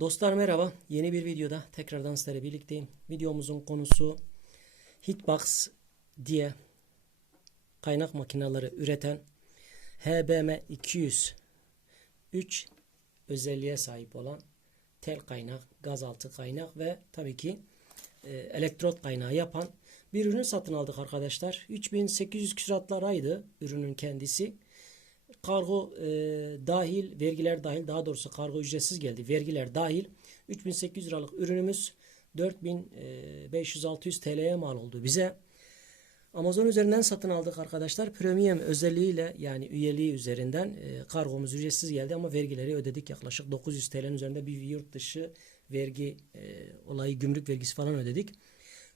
Dostlar merhaba. Yeni bir videoda tekrardan sizlerle birlikteyim. Videomuzun konusu Hitbox diye kaynak makineleri üreten HBM 200 3 özelliğe sahip olan tel kaynak, gazaltı kaynak ve tabii ki e, elektrot kaynağı yapan bir ürün satın aldık arkadaşlar. 3800 küsuratlaraydı ürünün kendisi. Kargo e, dahil, vergiler dahil, daha doğrusu kargo ücretsiz geldi. Vergiler dahil 3800 liralık ürünümüz 4500-600 TL'ye mal oldu bize. Amazon üzerinden satın aldık arkadaşlar. Premium özelliğiyle yani üyeliği üzerinden e, kargomuz ücretsiz geldi ama vergileri ödedik. Yaklaşık 900 TL'nin üzerinde bir yurt dışı vergi e, olayı, gümrük vergisi falan ödedik.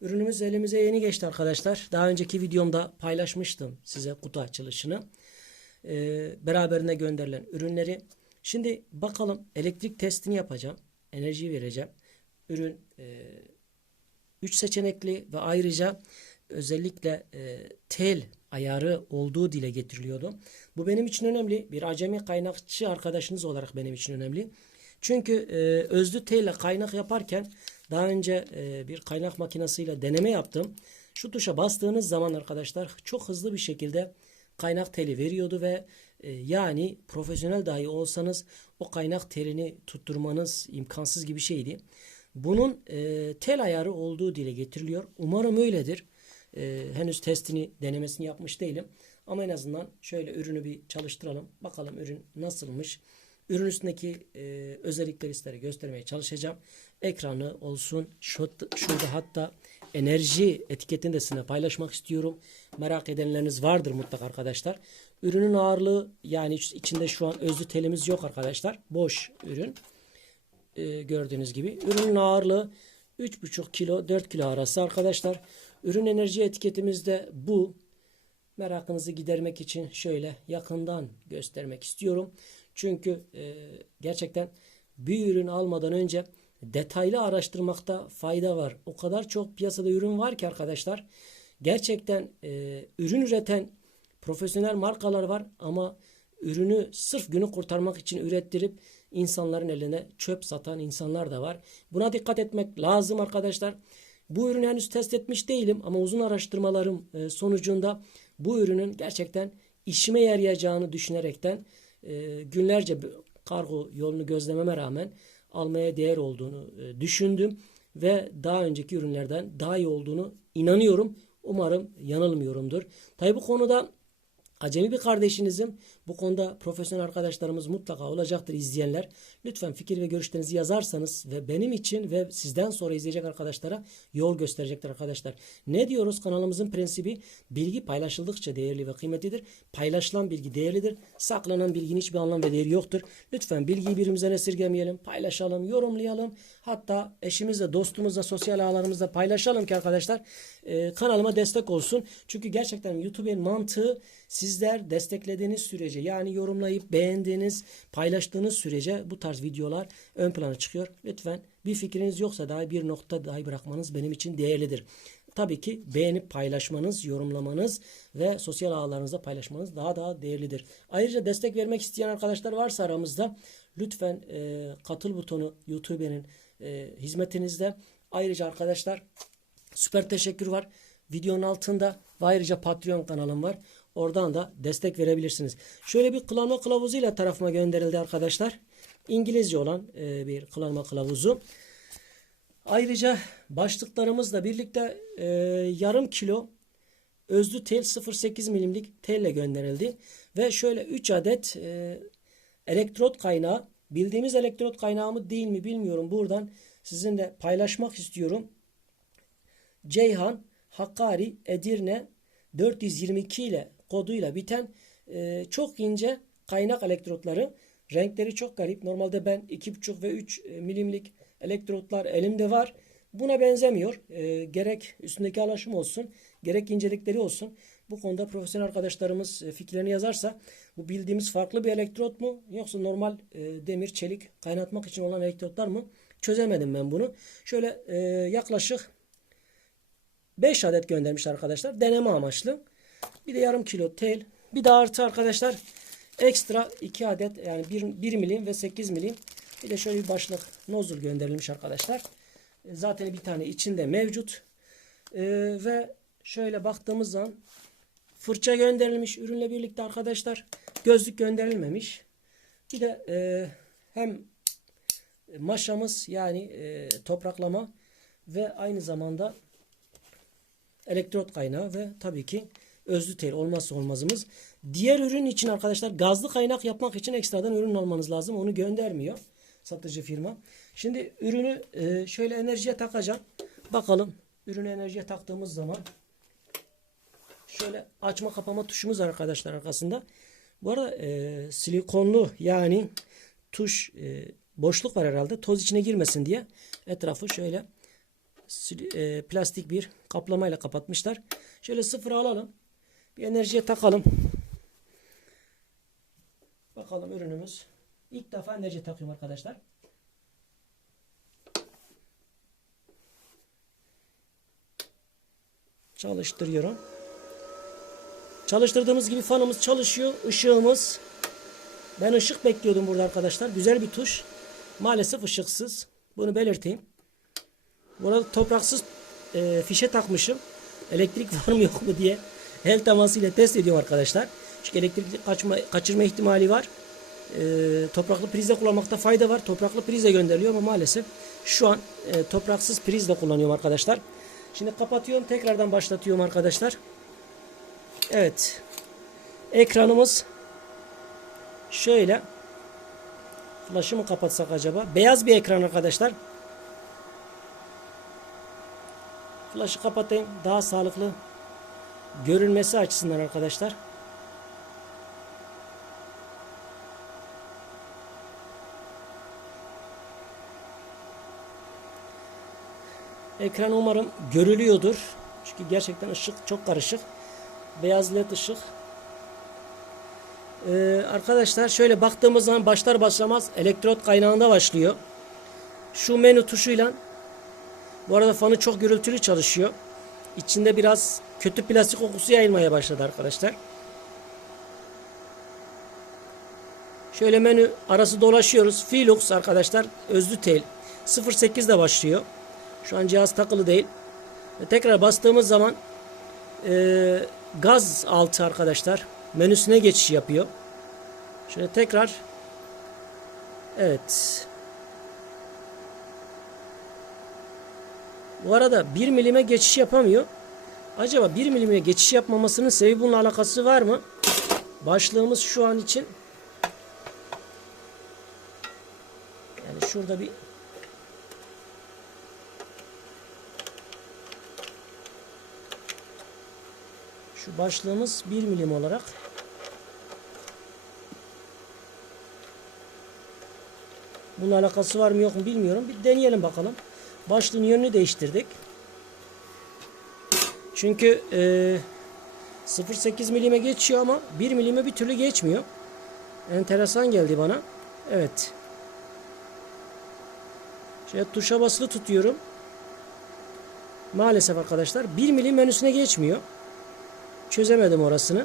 Ürünümüz elimize yeni geçti arkadaşlar. Daha önceki videomda paylaşmıştım size kutu açılışını e, beraberine gönderilen ürünleri. Şimdi bakalım elektrik testini yapacağım. Enerji vereceğim. Ürün 3 seçenekli ve ayrıca özellikle e, tel ayarı olduğu dile getiriliyordu. Bu benim için önemli. Bir acemi kaynakçı arkadaşınız olarak benim için önemli. Çünkü e, özlü tel ile kaynak yaparken daha önce e, bir kaynak makinesiyle deneme yaptım. Şu tuşa bastığınız zaman arkadaşlar çok hızlı bir şekilde kaynak teli veriyordu ve e, yani profesyonel dahi olsanız o kaynak telini tutturmanız imkansız gibi şeydi. Bunun e, tel ayarı olduğu dile getiriliyor. Umarım öyledir. E, henüz testini denemesini yapmış değilim. Ama en azından şöyle ürünü bir çalıştıralım. Bakalım ürün nasılmış. Ürün üstündeki e, özellikleri sizlere göstermeye çalışacağım. Ekranı olsun. Şurada, hatta enerji etiketini de sizinle paylaşmak istiyorum. Merak edenleriniz vardır mutlaka arkadaşlar. Ürünün ağırlığı yani içinde şu an özlü telimiz yok arkadaşlar. Boş ürün. Ee, gördüğünüz gibi. Ürünün ağırlığı 3,5 kilo 4 kilo arası arkadaşlar. Ürün enerji etiketimizde bu. Merakınızı gidermek için şöyle yakından göstermek istiyorum. Çünkü e, gerçekten bir ürün almadan önce detaylı araştırmakta fayda var. O kadar çok piyasada ürün var ki arkadaşlar. Gerçekten e, ürün üreten profesyonel markalar var ama ürünü sırf günü kurtarmak için ürettirip insanların eline çöp satan insanlar da var. Buna dikkat etmek lazım arkadaşlar. Bu ürünü henüz test etmiş değilim ama uzun araştırmalarım e, sonucunda bu ürünün gerçekten işime yarayacağını düşünerekten e, günlerce kargo yolunu gözlememe rağmen almaya değer olduğunu e, düşündüm ve daha önceki ürünlerden daha iyi olduğunu inanıyorum. Umarım yanılmıyorumdur. Tabi bu konuda acemi bir kardeşinizim. Bu konuda profesyonel arkadaşlarımız mutlaka olacaktır izleyenler. Lütfen fikir ve görüşlerinizi yazarsanız ve benim için ve sizden sonra izleyecek arkadaşlara yol gösterecektir arkadaşlar. Ne diyoruz kanalımızın prensibi? Bilgi paylaşıldıkça değerli ve kıymetlidir. Paylaşılan bilgi değerlidir. Saklanan bilginin hiçbir anlam ve değeri yoktur. Lütfen bilgiyi birimizden esirgemeyelim. Paylaşalım, yorumlayalım. Hatta eşimizle, dostumuzla, sosyal ağlarımızda paylaşalım ki arkadaşlar e, kanalıma destek olsun. Çünkü gerçekten YouTube'un mantığı sizler desteklediğiniz sürece yani yorumlayıp beğendiğiniz, paylaştığınız sürece bu tarz videolar ön plana çıkıyor. Lütfen bir fikriniz yoksa daha bir nokta dahi bırakmanız benim için değerlidir. Tabii ki beğenip paylaşmanız, yorumlamanız ve sosyal ağlarınızda paylaşmanız daha daha değerlidir. Ayrıca destek vermek isteyen arkadaşlar varsa aramızda lütfen e, katıl butonu YouTube'nin e, hizmetinizde. Ayrıca arkadaşlar süper teşekkür var. Videonun altında ve ayrıca Patreon kanalım var. Oradan da destek verebilirsiniz. Şöyle bir kullanma kılavuzu ile tarafıma gönderildi arkadaşlar. İngilizce olan e, bir kullanma kılavuzu. Ayrıca başlıklarımızla birlikte e, yarım kilo özlü tel 0.8 milimlik telle gönderildi. Ve şöyle 3 adet e, elektrot kaynağı bildiğimiz elektrot kaynağı mı değil mi bilmiyorum. Buradan sizinle paylaşmak istiyorum. Ceyhan, Hakkari, Edirne 422 ile koduyla biten e, çok ince kaynak elektrotları. Renkleri çok garip. Normalde ben 2,5 ve 3 e, milimlik elektrotlar elimde var. Buna benzemiyor. E, gerek üstündeki alaşım olsun, gerek incelikleri olsun. Bu konuda profesyonel arkadaşlarımız e, fikirlerini yazarsa bu bildiğimiz farklı bir elektrot mu yoksa normal e, demir, çelik kaynatmak için olan elektrotlar mı? Çözemedim ben bunu. Şöyle e, yaklaşık 5 adet göndermiş arkadaşlar. Deneme amaçlı. Bir de yarım kilo tel. Bir de artı arkadaşlar ekstra 2 adet yani 1, 1 milim ve 8 milim Bir de şöyle bir başlık nozul gönderilmiş arkadaşlar. E, Zaten bir tane içinde mevcut. E, ve şöyle baktığımız zaman fırça gönderilmiş ürünle birlikte arkadaşlar. Gözlük gönderilmemiş. Bir de e, hem maşamız yani e, topraklama ve aynı zamanda elektrot kaynağı ve tabii ki özlü tel olmazsa olmazımız. Diğer ürün için arkadaşlar gazlı kaynak yapmak için ekstradan ürün almanız lazım. Onu göndermiyor satıcı firma. Şimdi ürünü e, şöyle enerjiye takacağım. Bakalım ürünü enerjiye taktığımız zaman şöyle açma kapama tuşumuz arkadaşlar arkasında. Bu arada e, silikonlu yani tuş e, boşluk var herhalde. Toz içine girmesin diye etrafı şöyle e, plastik bir kaplamayla kapatmışlar. Şöyle sıfıra alalım. Bir enerjiye takalım. Bakalım ürünümüz. İlk defa enerjiye takıyorum arkadaşlar. Çalıştırıyorum. Çalıştırdığımız gibi fanımız çalışıyor. Işığımız. Ben ışık bekliyordum burada arkadaşlar. Güzel bir tuş. Maalesef ışıksız. Bunu belirteyim. Burada topraksız e, fişe takmışım. Elektrik var mı yok mu diye el temasıyla test ediyorum arkadaşlar. Çünkü elektrik kaçma, kaçırma ihtimali var. E, topraklı prizle kullanmakta fayda var. Topraklı prizle gönderiliyor ama maalesef şu an e, topraksız prizle kullanıyorum arkadaşlar. Şimdi kapatıyorum. Tekrardan başlatıyorum arkadaşlar. Evet. Ekranımız şöyle. Flaşı mı kapatsak acaba? Beyaz bir ekran arkadaşlar. Flaşı kapatayım. Daha sağlıklı görünmesi açısından arkadaşlar. Ekran umarım görülüyordur. Çünkü gerçekten ışık çok karışık. Beyaz led ışık. Ee, arkadaşlar şöyle baktığımız zaman başlar başlamaz elektrot kaynağında başlıyor. Şu menü tuşuyla bu arada fanı çok gürültülü çalışıyor. İçinde biraz kötü plastik kokusu yayılmaya başladı arkadaşlar. Şöyle menü arası dolaşıyoruz. Filux arkadaşlar özlü tel 08 de başlıyor. Şu an cihaz takılı değil. Ve tekrar bastığımız zaman e, gaz altı arkadaşlar menüsüne geçiş yapıyor. Şöyle tekrar evet Bu arada 1 milime geçiş yapamıyor. Acaba 1 milime geçiş yapmamasının sebebi bununla alakası var mı? Başlığımız şu an için yani şurada bir şu başlığımız 1 milim olarak bunun alakası var mı yok mu bilmiyorum. Bir deneyelim bakalım. Başlığın yönünü değiştirdik. Çünkü e, 0.8 milime geçiyor ama 1 milime bir türlü geçmiyor. Enteresan geldi bana. Evet. Şöyle tuşa basılı tutuyorum. Maalesef arkadaşlar 1 milim menüsüne geçmiyor. Çözemedim orasını.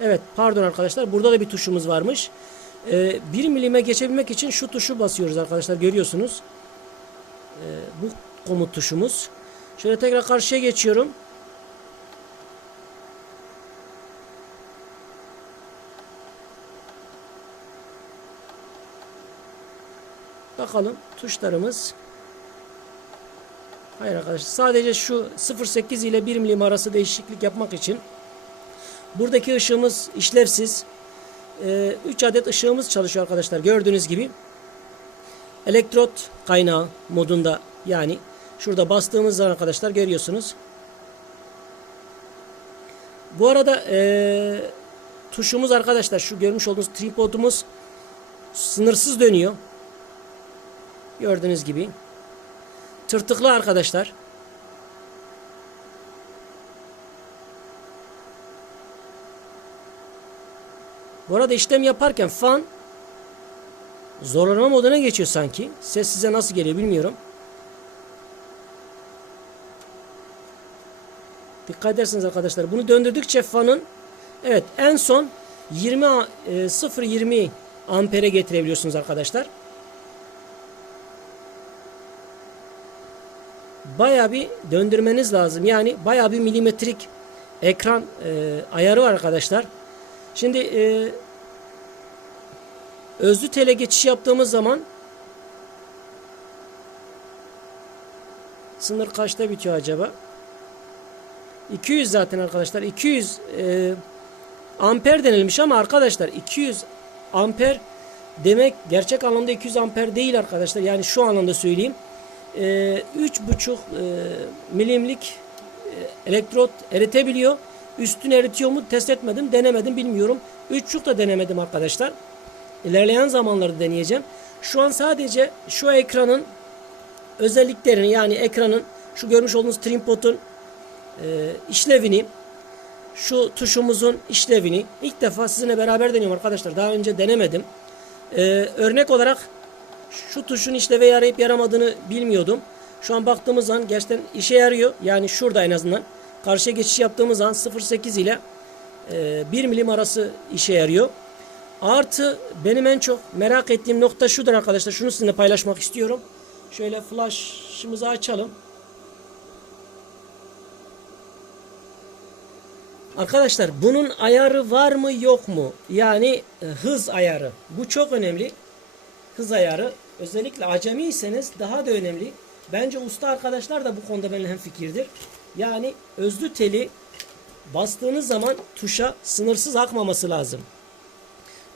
Evet pardon arkadaşlar burada da bir tuşumuz varmış. Ee, 1 milime geçebilmek için şu tuşu basıyoruz arkadaşlar görüyorsunuz. Ee, bu komut tuşumuz. Şöyle tekrar karşıya geçiyorum. Bakalım tuşlarımız. Hayır arkadaşlar sadece şu 0.8 ile 1 milim arası değişiklik yapmak için buradaki ışığımız işlevsiz. 3 adet ışığımız çalışıyor arkadaşlar gördüğünüz gibi. Elektrot kaynağı modunda yani şurada bastığımız zaman arkadaşlar görüyorsunuz. Bu arada e, tuşumuz arkadaşlar şu görmüş olduğunuz tripodumuz sınırsız dönüyor. Gördüğünüz gibi. Tırtıklı arkadaşlar. Bu arada işlem yaparken fan zorlama moduna geçiyor sanki. Ses size nasıl geliyor bilmiyorum. Dikkat edersiniz arkadaşlar. Bunu döndürdükçe fanın evet en son 20 e, 0.20 ampere getirebiliyorsunuz arkadaşlar. Baya bir döndürmeniz lazım. Yani baya bir milimetrik ekran e, ayarı var arkadaşlar. Şimdi e, özlü tele geçiş yaptığımız zaman sınır kaçta bitiyor acaba? 200 zaten arkadaşlar. 200 e, amper denilmiş ama arkadaşlar 200 amper demek gerçek anlamda 200 amper değil arkadaşlar. Yani şu anlamda söyleyeyim. E, 3,5 e, milimlik e, elektrot eritebiliyor. Üstünü eritiyor mu test etmedim, denemedim bilmiyorum. 3,5 da denemedim arkadaşlar. İlerleyen zamanlarda deneyeceğim. Şu an sadece şu ekranın özelliklerini yani ekranın şu görmüş olduğunuz trimpotun e, işlevini şu tuşumuzun işlevini ilk defa sizinle beraber deniyorum arkadaşlar. Daha önce denemedim. E, örnek olarak şu tuşun işleve yarayıp yaramadığını bilmiyordum. Şu an baktığımız zaman gerçekten işe yarıyor. Yani şurada en azından karşıya geçiş yaptığımız zaman 0.8 ile e, 1 milim arası işe yarıyor. Artı benim en çok merak ettiğim nokta şudur arkadaşlar. Şunu sizinle paylaşmak istiyorum. Şöyle flash'ımızı açalım. Arkadaşlar bunun ayarı var mı yok mu? Yani e, hız ayarı. Bu çok önemli. Hız ayarı. Özellikle acemiyseniz daha da önemli. Bence usta arkadaşlar da bu konuda benimle hemfikirdir. Yani özlü teli bastığınız zaman tuşa sınırsız akmaması lazım.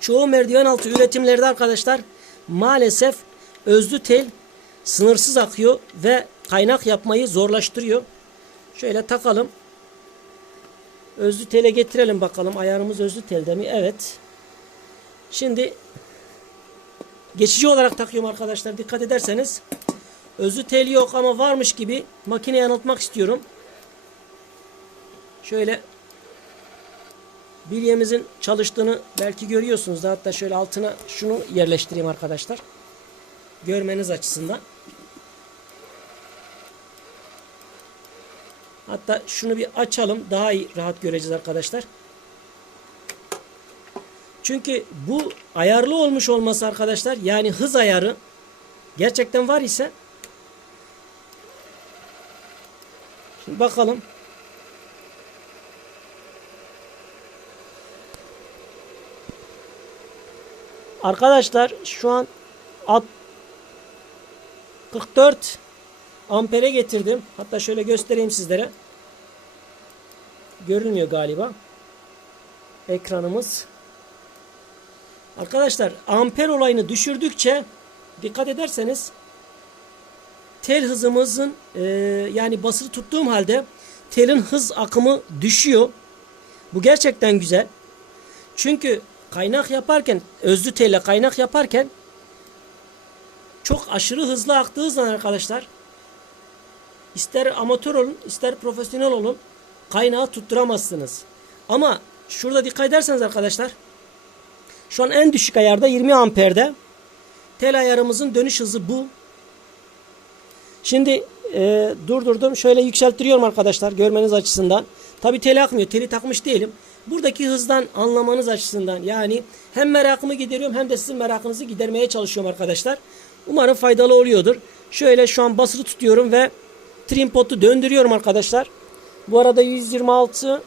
Çoğu merdiven altı üretimlerde arkadaşlar maalesef özlü tel sınırsız akıyor ve kaynak yapmayı zorlaştırıyor. Şöyle takalım. Özlü tele getirelim bakalım. Ayarımız özlü telde mi? Evet. Şimdi geçici olarak takıyorum arkadaşlar. Dikkat ederseniz özlü tel yok ama varmış gibi makine yanıltmak istiyorum. Şöyle bilyemizin çalıştığını belki görüyorsunuz. Hatta şöyle altına şunu yerleştireyim arkadaşlar. Görmeniz açısından. Hatta şunu bir açalım. Daha iyi rahat göreceğiz arkadaşlar. Çünkü bu ayarlı olmuş olması arkadaşlar yani hız ayarı gerçekten var ise Şimdi bakalım. Arkadaşlar şu an 44 ampere getirdim. Hatta şöyle göstereyim sizlere. Görünmüyor galiba. Ekranımız. Arkadaşlar amper olayını düşürdükçe dikkat ederseniz tel hızımızın e, yani basılı tuttuğum halde telin hız akımı düşüyor. Bu gerçekten güzel. Çünkü kaynak yaparken özlü telle kaynak yaparken çok aşırı hızlı aktığı zaman arkadaşlar ister amatör olun ister profesyonel olun kaynağı tutturamazsınız. Ama şurada dikkat ederseniz arkadaşlar şu an en düşük ayarda 20 amperde tel ayarımızın dönüş hızı bu. Şimdi e, durdurdum. Şöyle yükselttiriyorum arkadaşlar görmeniz açısından. Tabi tel akmıyor. Teli takmış değilim. Buradaki hızdan anlamanız açısından yani hem merakımı gideriyorum hem de sizin merakınızı gidermeye çalışıyorum arkadaşlar. Umarım faydalı oluyordur. Şöyle şu an basılı tutuyorum ve trim potu döndürüyorum arkadaşlar. Bu arada 126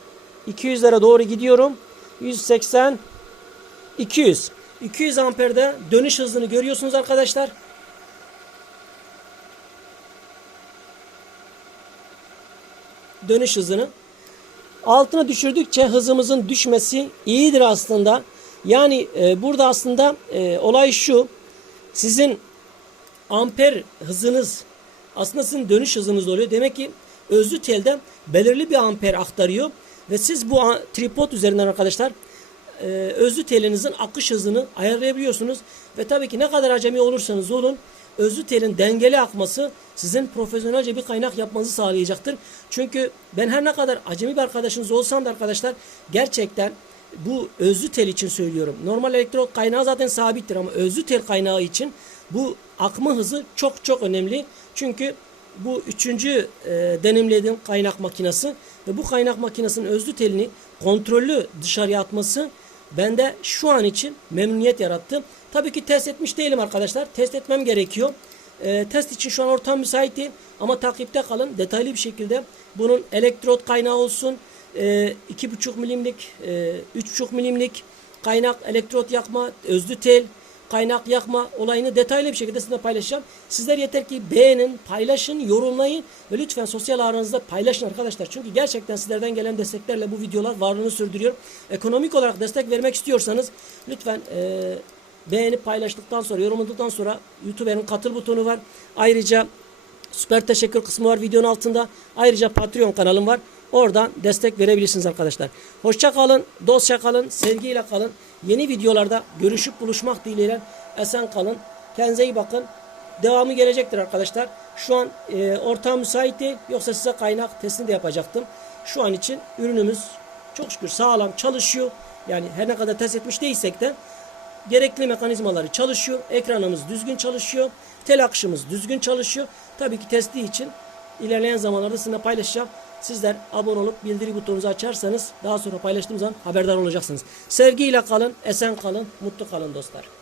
200'lere doğru gidiyorum. 180 200 200 amperde dönüş hızını görüyorsunuz arkadaşlar. Dönüş hızını. Altına düşürdükçe hızımızın düşmesi iyidir aslında. Yani e, burada aslında e, olay şu. Sizin amper hızınız aslında sizin dönüş hızınız oluyor. Demek ki özlü telde belirli bir amper aktarıyor ve siz bu tripod üzerinden arkadaşlar e, özlü telinizin akış hızını ayarlayabiliyorsunuz ve tabii ki ne kadar acemi olursanız olun özlü telin dengeli akması sizin profesyonelce bir kaynak yapmanızı sağlayacaktır. Çünkü ben her ne kadar acemi bir arkadaşınız olsam da arkadaşlar gerçekten bu özlü tel için söylüyorum. Normal elektro kaynağı zaten sabittir ama özlü tel kaynağı için bu akma hızı çok çok önemli. Çünkü bu üçüncü e, deneyimlediğim kaynak makinesi ve bu kaynak makinesinin özlü telini kontrollü dışarıya atması bende şu an için memnuniyet yarattı. Tabii ki test etmiş değilim arkadaşlar. Test etmem gerekiyor. E, test için şu an ortam müsait değil ama takipte kalın. Detaylı bir şekilde bunun elektrot kaynağı olsun, 2,5 milimlik, e, 3,5 milimlik kaynak, elektrot yakma, özlü tel, kaynak yakma olayını detaylı bir şekilde sizinle paylaşacağım. Sizler yeter ki beğenin, paylaşın, yorumlayın ve lütfen sosyal ağınızda paylaşın arkadaşlar. Çünkü gerçekten sizlerden gelen desteklerle bu videolar varlığını sürdürüyor. Ekonomik olarak destek vermek istiyorsanız lütfen e, beğenip paylaştıktan sonra, yorumladıktan sonra YouTube'un katıl butonu var. Ayrıca süper teşekkür kısmı var videonun altında. Ayrıca Patreon kanalım var. Oradan destek verebilirsiniz arkadaşlar. Hoşça kalın, dostça kalın, sevgiyle kalın. Yeni videolarda görüşüp buluşmak dileğiyle esen kalın. Kendinize iyi bakın. Devamı gelecektir arkadaşlar. Şu an e, ortam müsait. Yoksa size kaynak testini de yapacaktım. Şu an için ürünümüz çok şükür sağlam çalışıyor. Yani her ne kadar test etmiş değilsek de gerekli mekanizmaları çalışıyor. Ekranımız düzgün çalışıyor. Tel akışımız düzgün çalışıyor. Tabii ki testi için ilerleyen zamanlarda sizinle paylaşacağım. Sizler abone olup bildiri butonunuzu açarsanız daha sonra paylaştığım zaman haberdar olacaksınız. Sevgiyle kalın, esen kalın, mutlu kalın dostlar.